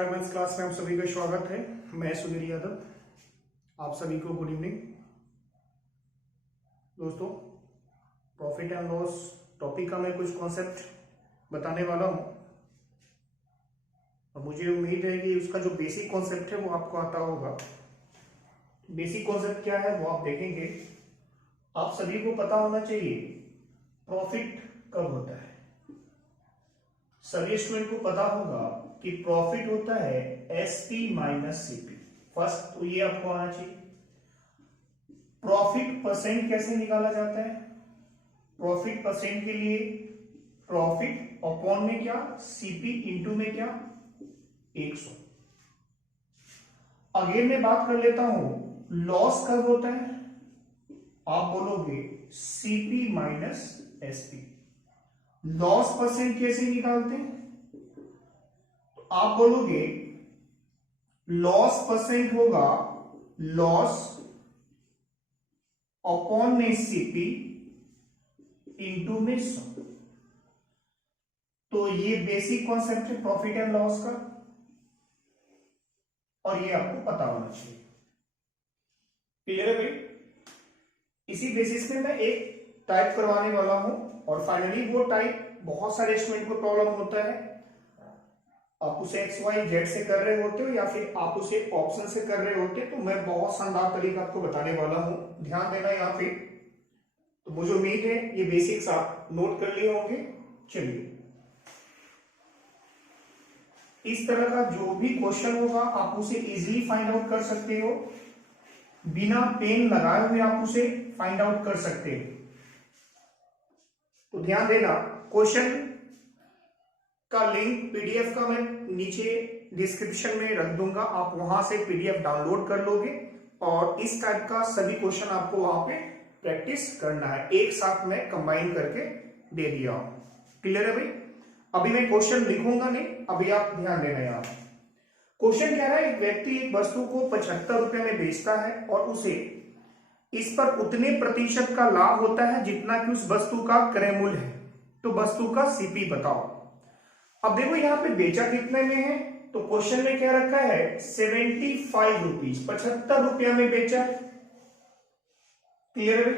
नमस्कार। मैं इस क्लास में आप सभी का स्वागत है। मैं सुनील यादव, आप सभी को गुड इवनिंग। दोस्तों, प्रॉफिट एंड लॉस टॉपिक का मैं कुछ कॉन्सेप्ट बताने वाला हूं और मुझे उम्मीद है कि उसका जो बेसिक कॉन्सेप्ट है वो आपको आता होगा। बेसिक कॉन्सेप्ट क्या है वो आप देखेंगे। आप सभी को पता होना चाहिए प्रॉफिट कब होता है। सभी स्टूडेंट को पता होगा कि प्रॉफिट होता है एसपी माइनस सीपी। फर्स्ट तो ये आपको आना चाहिए। प्रॉफिट परसेंट कैसे निकाला जाता है? प्रॉफिट परसेंट के लिए प्रॉफिट अपॉन में क्या, सीपी इंटू में क्या, 100। अगेन मैं बात कर लेता हूं लॉस कब होता है। आप बोलोगे CP minus SP. Loss percent कैसे निकालते हैं? तो आप बोलोगे लॉस परसेंट होगा लॉस अपॉन में सीपी इंटू में 100। तो ये बेसिक कॉन्सेप्ट है प्रॉफिट एंड लॉस का और ये आपको पता होना चाहिए। क्लियर है भाई? इसी बेसिस में मैं एक टाइप करवाने वाला हूं और फाइनली वो टाइप बहुत सारे स्टूडेंट को प्रॉब्लम होता है। आप उसे एक्स वाई जेड से कर रहे होते हो या फिर आप उसे ऑप्शन से कर रहे होते, तो मैं बहुत शानदार तरीका आपको बताने वाला हूं। ध्यान देना यहाँ पे। तो मुझे उम्मीद है ये बेसिक्स आप नोट कर लिए होंगे। चलिए, इस तरह का जो भी क्वेश्चन होगा आप उसे इजीली फाइंड आउट कर सकते हो। बिना पेन लगाए हुए आप उसे फाइंड आउट कर सकते हो। तो ध्यान देना, क्वेश्चन का लिंक पीडीएफ का मैं नीचे डिस्क्रिप्शन में रख दूंगा। आप वहां से पीडीएफ डाउनलोड कर लोगे और इस टाइप का सभी क्वेश्चन आपको वहां पे प्रैक्टिस करना है। एक साथ में कंबाइन करके दे दिया हूं। क्लियर है भाई? अभी मैं क्वेश्चन लिखूंगा नहीं, अभी आप ध्यान देना। यहाँ क्वेश्चन कह रहा है एक व्यक्ति एक वस्तु को 75 रुपए में बेचता है और उसे इस पर उतने प्रतिशत का लाभ होता है जितना कि उस वस्तु का क्रय मूल्य है। तो वस्तु का सीपी बताओ। अब देखो यहाँ पे बेचा कितने में है, तो क्वेश्चन में क्या रखा है 75 रुपीज, 75 रुपया में बेचा। क्लियर?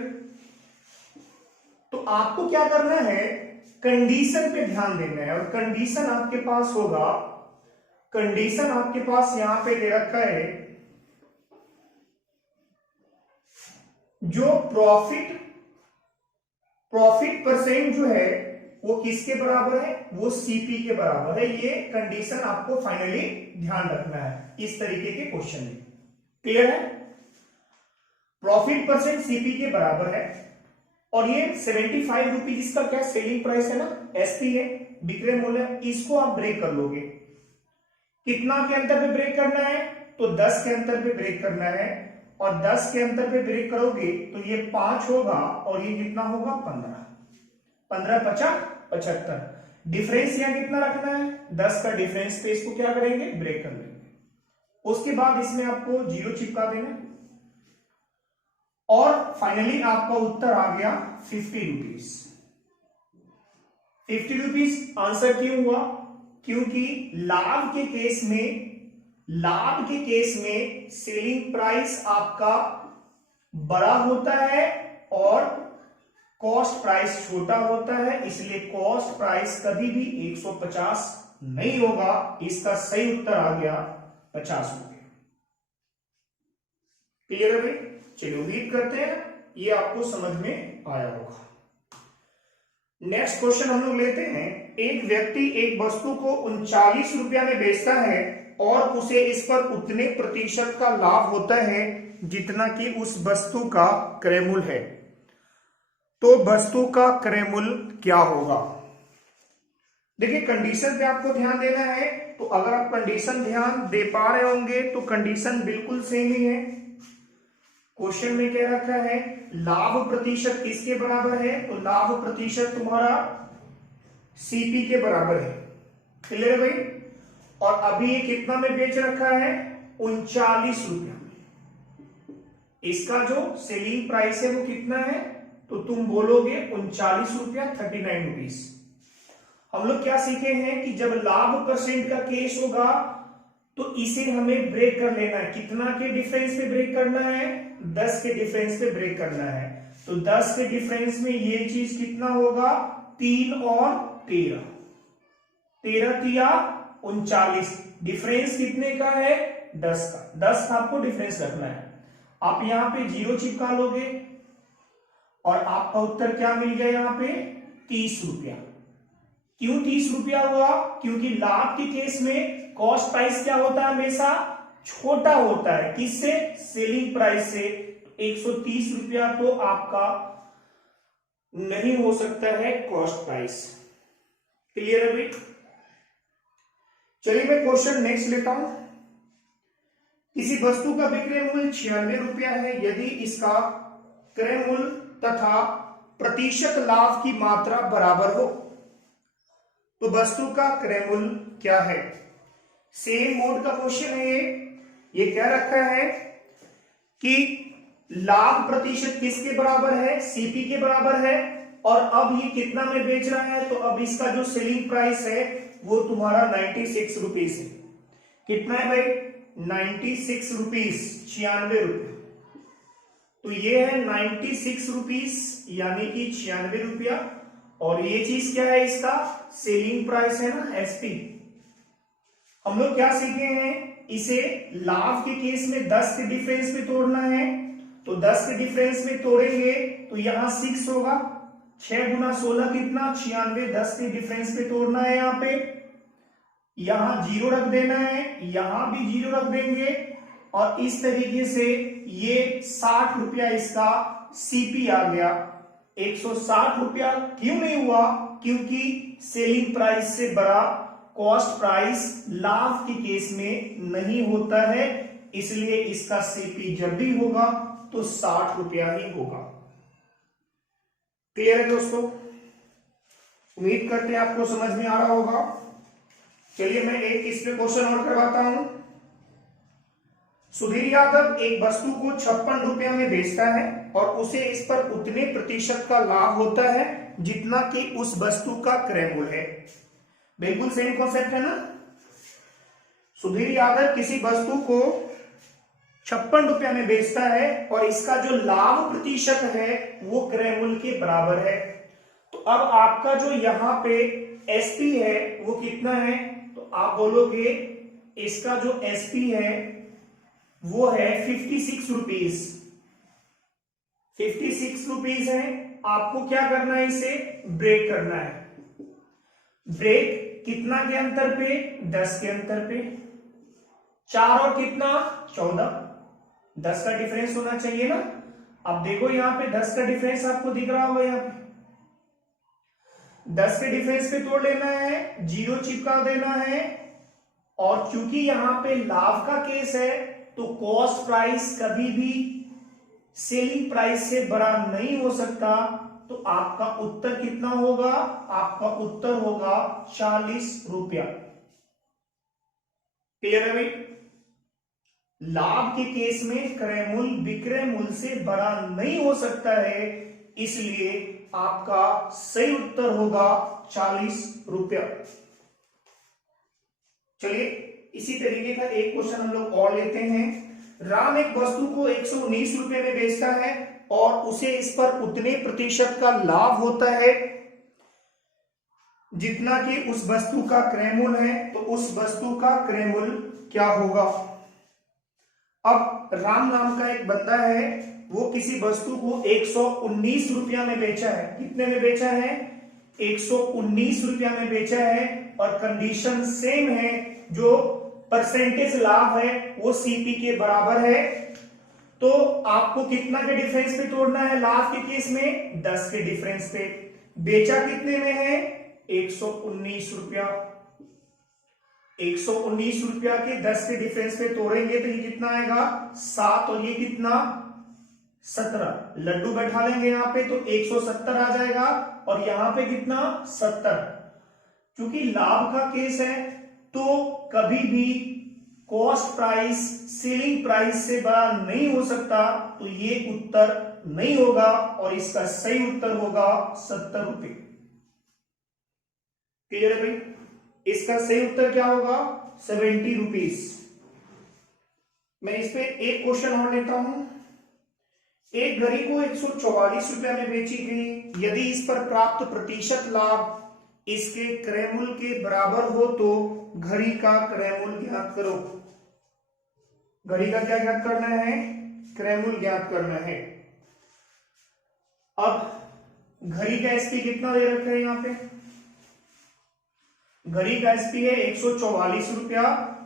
तो आपको क्या करना है, कंडीशन पे ध्यान देना है और कंडीशन आपके पास होगा। कंडीशन आपके पास यहां पे दे रखा है, जो प्रॉफिट परसेंट जो है वो किसके बराबर है, वो सीपी के बराबर है। ये कंडीशन आपको फाइनली ध्यान रखना है इस तरीके के क्वेश्चन में। क्लियर है? प्रॉफिट परसेंट सीपी के बराबर है और ये 75 रुपीज इसका क्या सेलिंग प्राइस है ना, एसपी है, विक्रय मूल्य। इसको आप ब्रेक कर लोगे। कितना के अंतर पे ब्रेक करना है, तो 10 के अंतर पे ब्रेक करना है और 10 के अंतर पे ब्रेक करोगे तो ये 5 होगा और ये कितना होगा 15। 15 50 75। डिफरेंस यहां कितना रखना है, 10 का डिफरेंस पे इसको क्या करेंगे, ब्रेक कर लेंगे। उसके बाद इसमें आपको 0 चिपका देना और फाइनली आपका उत्तर आ गया 50 रुपीज। 50 रुपीज आंसर क्यों हुआ? क्योंकि लाभ के केस में सेलिंग प्राइस आपका बड़ा होता है और कॉस्ट प्राइस छोटा होता है, इसलिए कॉस्ट प्राइस कभी भी 150 नहीं होगा। इसका सही उत्तर आ गया 50 रुपए। क्लियर है भाई? चलिए, उम्मीद करते हैं ये आपको समझ में आया होगा। नेक्स्ट क्वेश्चन हम लोग लेते हैं। एक व्यक्ति एक वस्तु को 39 रुपया में बेचता है और उसे इस पर उतने प्रतिशत का लाभ होता है जितना कि उस वस्तु का क्रय मूल्य है। तो वस्तु का क्रय मूल्य क्या होगा? देखिए, कंडीशन पे आपको ध्यान देना है। तो अगर आप कंडीशन ध्यान दे पा रहे होंगे तो कंडीशन बिल्कुल सेम ही है। क्वेश्चन में क्या रखा है, लाभ प्रतिशत किसके बराबर है, तो लाभ प्रतिशत तुम्हारा सीपी के बराबर है। क्लियर भाई? और अभी ये कितना में बेच रखा है, 39 रुपया में। इसका जो सेलिंग प्राइस है वो कितना है, तो तुम बोलोगे 39 रुपया, 39 रुपीज। हम लोग क्या सीखे हैं कि जब लाभ परसेंट का केस होगा तो इसे हमें ब्रेक कर लेना है। कितना के डिफरेंस पे ब्रेक करना है? 10 के डिफरेंस पे ब्रेक करना है। तो 10 के डिफरेंस में ये चीज कितना होगा? 3 और 13, 13 तिया 39। डिफरेंस कितने का है? 10 का। 10 का आपको डिफरेंस रखना है। आप यहां पे 0 चिपका लोगे और आपका उत्तर क्या मिल गया? यहां पे 30 रुपया। क्यों 30 रुपया हुआ? क्योंकि लाभ के केस में कॉस्ट प्राइस क्या होता है? हमेशा छोटा होता है। किससे? सेलिंग प्राइस से। 130 रुपया तो आपका नहीं हो सकता है कॉस्ट प्राइस। क्लियर है भाई? चलिए मैं क्वेश्चन नेक्स्ट लेता हूं। किसी वस्तु का विक्रय मूल्य 96 रुपया है। यदि इसका क्रय मूल्य तथा प्रतिशत लाभ की मात्रा बराबर हो तो वस्तु का क्रय मूल्य क्या है? सेम मोड का क्वेश्चन है ये क्या रखा है कि लाभ प्रतिशत किसके बराबर है? सीपी के बराबर है। और अब ये कितना में बेच रहा है? तो अब इसका जो सेलिंग प्राइस है वो तुम्हारा 96 रुपीस है। कितना है भाई? 96 रुपीस, 96 रुपये। तो ये है 96 रुपीस यानी कि 96 रुपया। और ये चीज क्या है? इसका सेलिंग प्राइस है ना, एसपी। हम लोग क्या सीखे हैं? इसे लाभ के केस में 10 के डिफरेंस में तोड़ना है। तो 10 के डिफरेंस में तोड़ेंगे तो यहां 6 होगा। 6 गुना 16 कितना? 96। 10 के डिफरेंस में तोड़ना है। यहां पे यहां 0 रख देना है, यहां भी 0 रख देंगे। और इस तरीके से ये 60 रुपया इसका सीपी आ गया। 160 रुपया क्यों नहीं हुआ? क्योंकि सेलिंग प्राइस से बड़ा कॉस्ट प्राइस लाभ के केस में नहीं होता है, इसलिए इसका सीपी जब भी होगा तो 60 रुपया ही होगा। क्लियर है दोस्तों? उम्मीद करते हैं आपको समझ में आ रहा होगा। चलिए मैं एक इस पे क्वेश्चन और करवाता हूं। सुधीर यादव एक वस्तु को 56 रुपया में बेचता है और उसे इस पर उतने प्रतिशत का लाभ होता है जितना कि उस वस्तु का क्रय मूल्य है। बिल्कुल सेम कॉन्सेप्ट है ना। सुधीर यादव किसी वस्तु को 56 रुपया में बेचता है और इसका जो लाभ प्रतिशत है वो क्रय मूल्य के बराबर है। तो अब आपका जो यहां पे एसपी है वो कितना है? तो आप बोलोगे इसका जो एसपी है वो है 56 रुपीस। 56 रुपीस है। आपको क्या करना है? इसे ब्रेक करना है। ब्रेक कितना के अंतर पे? 10 के अंतर पे। 4 और कितना? 14। 10 का डिफरेंस होना चाहिए ना। अब देखो यहां पे 10 का डिफरेंस आपको दिख रहा होगा। यहां पे 10 के डिफरेंस पे तोड़ लेना है, 0 चिपका देना है। और चूंकि यहां पे लाभ का केस है तो कॉस्ट प्राइस कभी भी सेलिंग प्राइस से बड़ा नहीं हो सकता। तो आपका उत्तर कितना होगा? आपका उत्तर होगा 40 रुपया। क्लियर है भाई? लाभ के केस में क्रय मूल्य विक्रय मूल्य से बड़ा नहीं हो सकता है, इसलिए आपका सही उत्तर होगा 40 रुपया। चलिए इसी तरीके का एक क्वेश्चन हम लोग और लेते हैं। राम एक वस्तु को 119 रुपए में बेचता है और उसे इस पर उतने प्रतिशत का लाभ होता है जितना कि उस वस्तु का क्रय मूल्य है। तो उस वस्तु का क्रय मूल्य क्या होगा? अब राम नाम का एक बंदा है, वो किसी वस्तु को 119 रुपया में बेचा है। कितने में बेचा है? 119 रुपया में बेचा है। और कंडीशन सेम है, जो परसेंटेज लाभ है वो सीपी के बराबर है। तो आपको कितना के डिफरेंस पे तोड़ना है? लाभ के केस में 10 के डिफरेंस पे। बेचा कितने में है? 119 रुपया। 119 रुपया के 10 के डिफरेंस पे तोड़ेंगे तो ये कितना आएगा? 7। और ये कितना? 17। लड्डू बैठा लेंगे यहां पे तो 170 आ जाएगा। और यहां पे कितना? 70। क्योंकि लाभ का केस है तो कभी भी कॉस्ट प्राइस सेलिंग प्राइस से बड़ा नहीं हो सकता, तो ये उत्तर नहीं होगा और इसका सही उत्तर होगा 70 रुपए। क्लियर है भाई? इसका सही उत्तर क्या होगा? 70 रुपीस। मैं इस पे एक क्वेश्चन और लेता हूं। एक घड़ी को 144 रुपया में बेची गई, यदि इस पर प्राप्त प्रतिशत लाभ इसके क्रय मूल्य के बराबर हो तो घड़ी का क्रय मूल्य ज्ञात करो। घड़ी का क्या ज्ञात करना है? क्रय मूल्य ज्ञात करना है। अब घड़ी का एसपी कितना दे रखा है यहाँ पे? घड़ी का एसपी है 144 रुपया,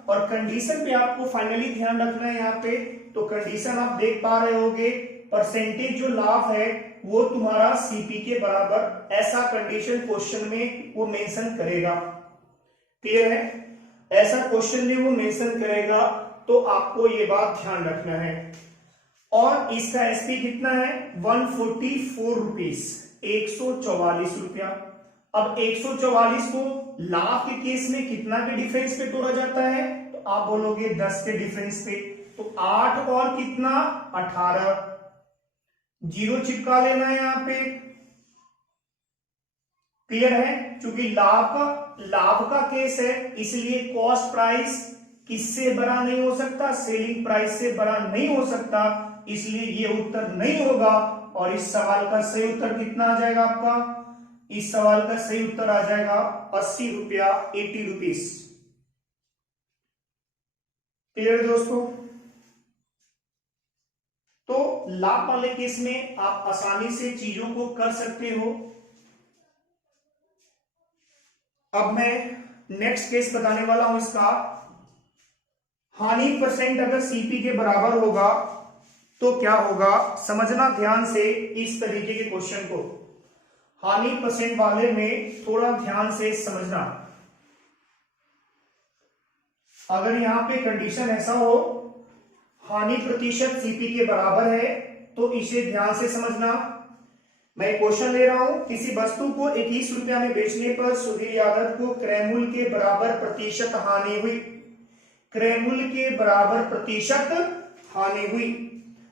और कंडीशन पे आपको फाइनली ध्यान रखना है यहाँ पे। तो कंडीशन आप देख पा रहे होगे, परसेंटेज जो लाभ है वो तुम्हारा सीपी के बराबर, ऐसा कंडीशन क्वेश्चन में वो मेंशन करेगा। क्लियर है? ऐसा क्वेश्चन में वो मेंशन करेगा, तो आपको ये बात ध्यान रखना है। और इसका एसपी कितना है? 144 रुपीज, 144 रुपया। अब 144 को लाभ के केस में कितना के डिफरेंस पे तोड़ा जाता है? तो आप बोलोगे 10 के डिफरेंस पे। तो 8 और कितना? 18। जीरो चिपका लेना है यहाँ पे। क्लियर है? क्योंकि लाभ का केस है, इसलिए कॉस्ट प्राइस किससे बड़ा नहीं हो सकता? सेलिंग प्राइस से बड़ा नहीं हो सकता, इसलिए ये उत्तर नहीं होगा। और इस सवाल का सही उत्तर कितना आ जाएगा आपका? इस सवाल का सही उत्तर आ जाएगा 80 रुपया, 80 रुपीज। क्लियर दोस्तों? तो लाभ वाले केस में आप आसानी से चीजों को कर सकते हो। अब मैं नेक्स्ट केस बताने वाला हूं इसका। हानि परसेंट अगर सीपी के बराबर होगा तो क्या होगा? समझना ध्यान से इस तरीके के क्वेश्चन को। हानि परसेंट वाले में थोड़ा ध्यान से समझना। अगर यहां पे कंडीशन ऐसा हो, हानि प्रतिशत सीपी के बराबर है, तो इसे ध्यान से समझना। मैं क्वेश्चन ले रहा हूं, किसी वस्तु को 21 रुपया में बेचने पर सुधीर यादव को क्रय मूल्य के बराबर प्रतिशत हानि हुई। क्रय मूल्य के बराबर प्रतिशत हानि हुई।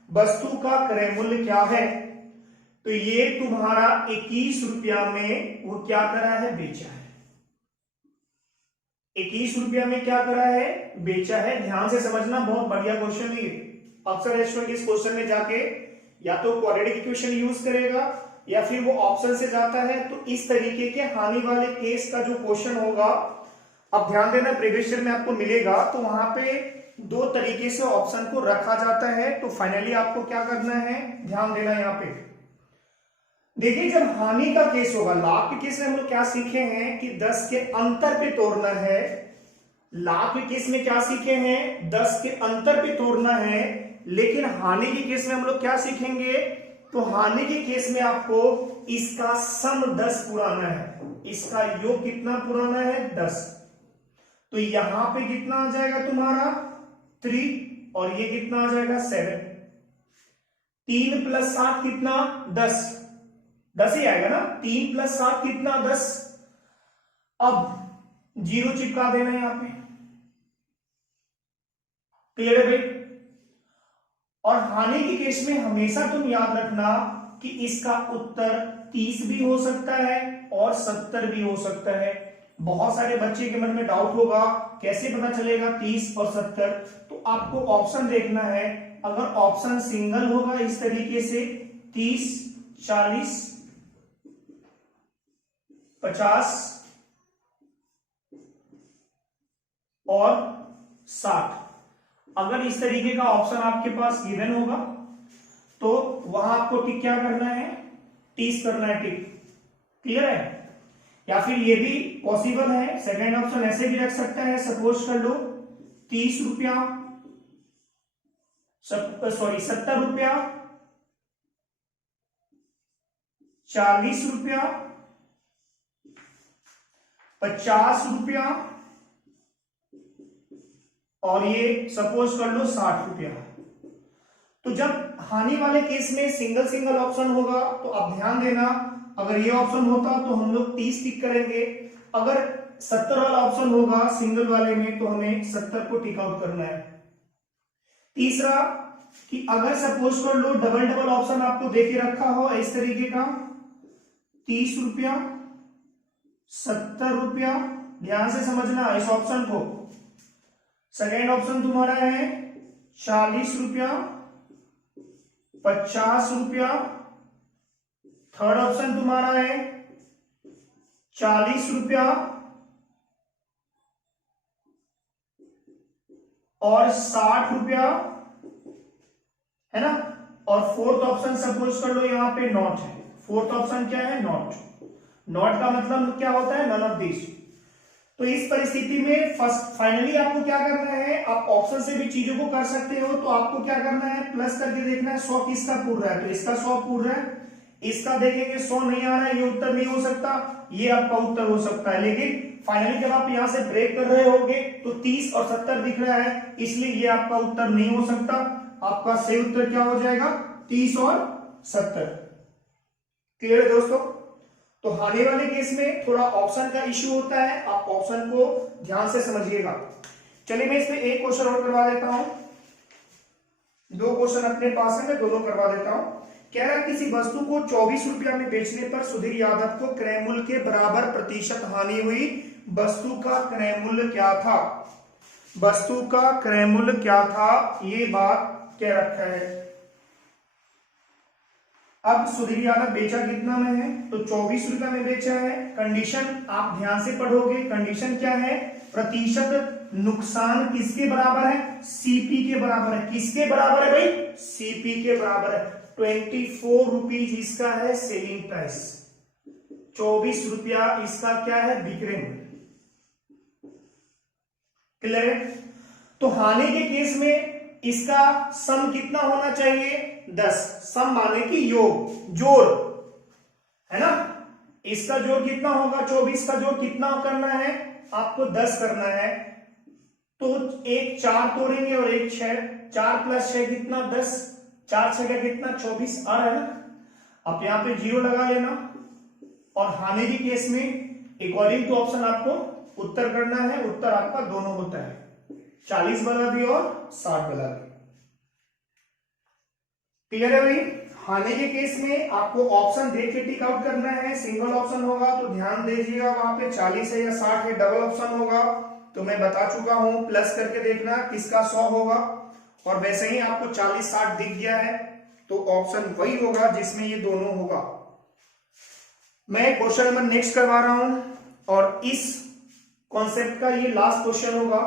वस्तु का क्रय मूल्य क्या है? तो ये तुम्हारा 21 रुपया में वो क्या करा है? बेचा है। 21 रुपया में क्या करा है? बेचा है। ध्यान से समझना, बहुत बढ़िया क्वेश्चन है। अक्सर स्टूडेंट इस क्वेश्चन में जाके या तो क्वाड्रेटिक इक्वेशन यूज करेगा या फिर वो ऑप्शन से जाता है। तो इस तरीके के हानि वाले केस का जो क्वेश्चन होगा, अब ध्यान देना, प्रीवियस ईयर में आपको मिलेगा तो वहां पे दो तरीके से ऑप्शन को रखा जाता है। तो फाइनली आपको क्या करना है? ध्यान देना यहाँ पे। देखिए, जब हानि का केस होगा, लाभ के केस में हम लोग क्या सीखे हैं कि 10 के अंतर पे तोड़ना है। लाभ के केस में क्या सीखे हैं? 10 के अंतर पे तोड़ना है। लेकिन हानि के केस में हम लोग क्या सीखेंगे? तो हानि के केस में आपको इसका सम 10 पुराना है, इसका योग कितना पुराना है? 10। तो यहां पे कितना आ जाएगा तुम्हारा? 3, और ये कितना आ जाएगा? 7। 3 + 7 कितना? 10। 10 ही आएगा ना? 3 + 7 कितना? 10। अब जीरो चिपका देना है यहां पे। क्लियर है भाई? और हानि के केस में हमेशा तुम याद रखना कि इसका उत्तर 30 भी हो सकता है और 70 भी हो सकता है। बहुत सारे बच्चे के मन में डाउट होगा, कैसे पता चलेगा 30 और 70? तो आपको ऑप्शन देखना है। अगर ऑप्शन सिंगल होगा इस तरीके से 30, 40, 50 और 60, अगर इस तरीके का ऑप्शन आपके पास गिवन होगा तो वहां आपको टिक क्या करना है? 30 करना है, टिक। क्लियर है? या फिर ये भी पॉसिबल है, सेकेंड ऑप्शन ऐसे भी रख सकता है। सपोज कर लो 30 रुपया, सॉरी 70 रुपया, 40 रुपया, 50 रुपया, और ये सपोज कर लो 60 रुपया। तो जब हानि वाले केस में सिंगल सिंगल ऑप्शन होगा तो आप ध्यान देना, अगर ये ऑप्शन होता तो हम लोग 30 टिक करेंगे। अगर 70 वाला ऑप्शन होगा सिंगल वाले में तो हमें 70 को टिक आउट करना है। तीसरा कि अगर सपोज कर लो डबल डबल ऑप्शन आपको देके रखा हो इस तरीके का, 30 रुपया, 70 रुपया, ध्यान से समझना इस ऑप्शन को। सेकेंड ऑप्शन तुम्हारा है 40 रुपया, 50 रुपया। थर्ड ऑप्शन तुम्हारा है 40 रुपया और 60 रुपया, है ना। और फोर्थ ऑप्शन सपोज कर लो यहां पे नॉट है। फोर्थ ऑप्शन क्या है? नॉट। नॉट का मतलब क्या होता है? None of this. तो इस परिस्थिति में फर्स्ट फाइनली आपको क्या करना है, आप ऑप्शन से भी चीजों को कर सकते हो। तो आपको क्या करना है, प्लस करके देखना है 100 किसका पूर रहा है, तो इसका 100 पूर रहा है। इसका देखेंगे 100 नहीं आ रहा है, ये उत्तर नहीं हो सकता, ये आपका उत्तर हो सकता है। लेकिन फाइनली जब आप यहां से ब्रेक कर रहे होगे तो 30 और 70 दिख रहा है, इसलिए ये आपका उत्तर नहीं हो सकता। आपका सही उत्तर क्या हो जाएगा? 30 और 70। क्लियर है दोस्तों? तो आने वाले केस में थोड़ा ऑप्शन का इश्यू होता है, आप ऑप्शन को ध्यान से समझिएगा। चलिए मैं इसमें एक क्वेश्चन और करवा देता हूं। दो क्वेश्चन अपने पास है, मैं दोनों करवा देता हूं। कह रहा है किसी वस्तु को 24 रुपया में बेचने पर सुधीर यादव को क्रय मूल्य के बराबर प्रतिशत हानि हुई। वस्तु का क्रय मूल्य क्या था? वस्तु का क्रय मूल्य क्या था, ये बात कह रखा है। अब सुधीर यादव बेचा कितना में है? तो 24 रुपया में बेचा है। कंडीशन आप ध्यान से पढ़ोगे, कंडीशन क्या है? प्रतिशत नुकसान किसके बराबर है? सीपी के बराबर है। किसके बराबर है भाई? सीपी के बराबर है। 24 रुपीज इसका है सेलिंग प्राइस, 24 रुपया इसका क्या है? विक्रय मूल्य। क्लियर है? तो हानि के केस में इसका सम कितना होना चाहिए? 10। सम माने कि योग, जोड़, है ना। इसका जोड़ कितना होगा? 24 का जोड़ कितना करना है आपको? 10 करना है। तो एक 4 तोड़ेंगे और एक 6, 4 प्लस 6 कितना? 10, 4 6 का कितना? 24 आ रहा है ना। अब यहां पे 0 लगा लेना। और हानि के केस में अकॉर्डिंग टू ऑप्शन आपको उत्तर करना है। उत्तर आपका दोनों होता है, 40 वाला भी और 60 वाला भी। क्लियर है भाई? हानि के केस में आपको ऑप्शन देख के टिक आउट करना है। सिंगल ऑप्शन होगा तो ध्यान दीजिएगा, वहां पे 40 है या 60 है। डबल ऑप्शन होगा तो मैं बता चुका हूं, प्लस करके देखना किसका 100 होगा। और वैसे ही आपको 40 60 दिख गया है तो ऑप्शन वही होगा जिसमें ये दोनों होगा। मैं क्वेश्चन नंबर नेक्स्ट करवा रहा हूं और इस कॉन्सेप्ट का ये लास्ट क्वेश्चन होगा।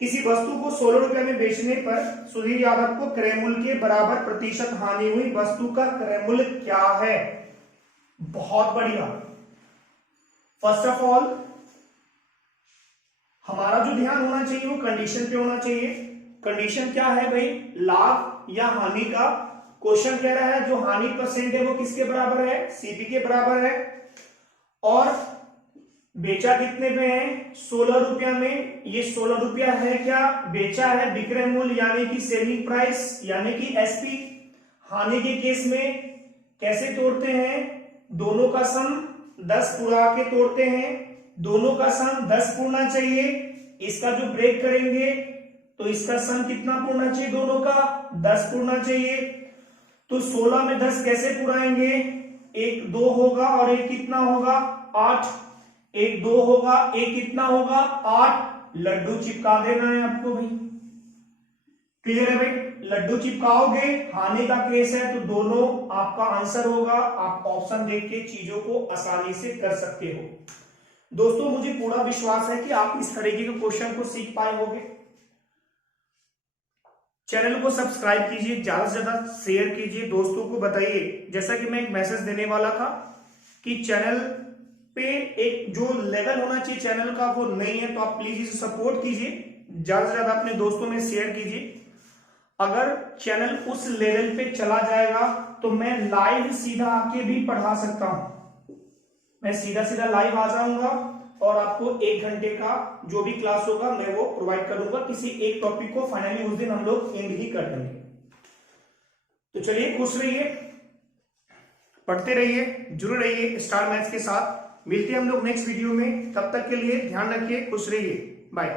किसी वस्तु को 16 रुपए में बेचने पर सुधीर यादव को क्रय मूल्य के बराबर प्रतिशत हानि हुई। वस्तु का क्रय मूल्य क्या है? बहुत बढ़िया। फर्स्ट ऑफ ऑल हमारा जो ध्यान होना चाहिए वो कंडीशन पे होना चाहिए। कंडीशन क्या है भाई? लाभ या हानि का। क्वेश्चन कह रहा है जो हानि परसेंट है वो किसके बराबर है? सीपी के बराबर है। और बेचा कितने पे है? 16 रुपया में। ये 16 रुपया है क्या? बेचा है। विक्रय मूल्य यानी कि सेलिंग प्राइस यानी कि एसपी। हानि के केस में कैसे तोड़ते हैं? दोनों का सम 10 पूरा के तोड़ते हैं। दोनों का सम 10 पूर्णा चाहिए। इसका जो ब्रेक करेंगे तो इसका सम कितना पूर्णा चाहिए? दोनों का 10 पूर्णा चाहिए। तो 16 में 10 कैसे पुराएंगे? एक 2 होगा और एक कितना होगा? 8। एक 2 होगा, एक कितना होगा? 8। लड्डू चिपका देना है आपको भाई। क्लियर है भाई? लड्डू चिपकाओगे, हानि का केस है तो दोनों आपका आंसर होगा। आप ऑप्शन देख के चीजों को आसानी से कर सकते हो। दोस्तों मुझे पूरा विश्वास है कि आप इस तरीके के क्वेश्चन को सीख पाए होंगे। चैनल को सब्सक्राइब कीजिए, ज्यादा से ज्यादा शेयर कीजिए, दोस्तों को बताइए। जैसा कि मैं एक मैसेज देने वाला था कि चैनल पे एक जो लेवल होना चाहिए चैनल का वो नहीं है, तो आप प्लीज इसे सपोर्ट कीजिए, ज्यादा से ज्यादा अपने दोस्तों में शेयर कीजिए। अगर चैनल उस लेवल पे चला जाएगा तो मैं लाइव सीधा आके भी पढ़ा सकता हूं। मैं सीधा सीधा लाइव आ जाऊंगा और आपको 1 घंटे का जो भी क्लास होगा मैं वो प्रोवाइड करूंगा। किसी एक टॉपिक को फाइनली उस दिन हम लोग एंड ही कर देंगे। तो चलिए खुश रहिए, पढ़ते रहिए, जुड़े रहिए स्टार मैथ्स के साथ। मिलते हैं हम लोग नेक्स्ट वीडियो में। तब तक के लिए ध्यान रखिए, खुश रहिए, बाय।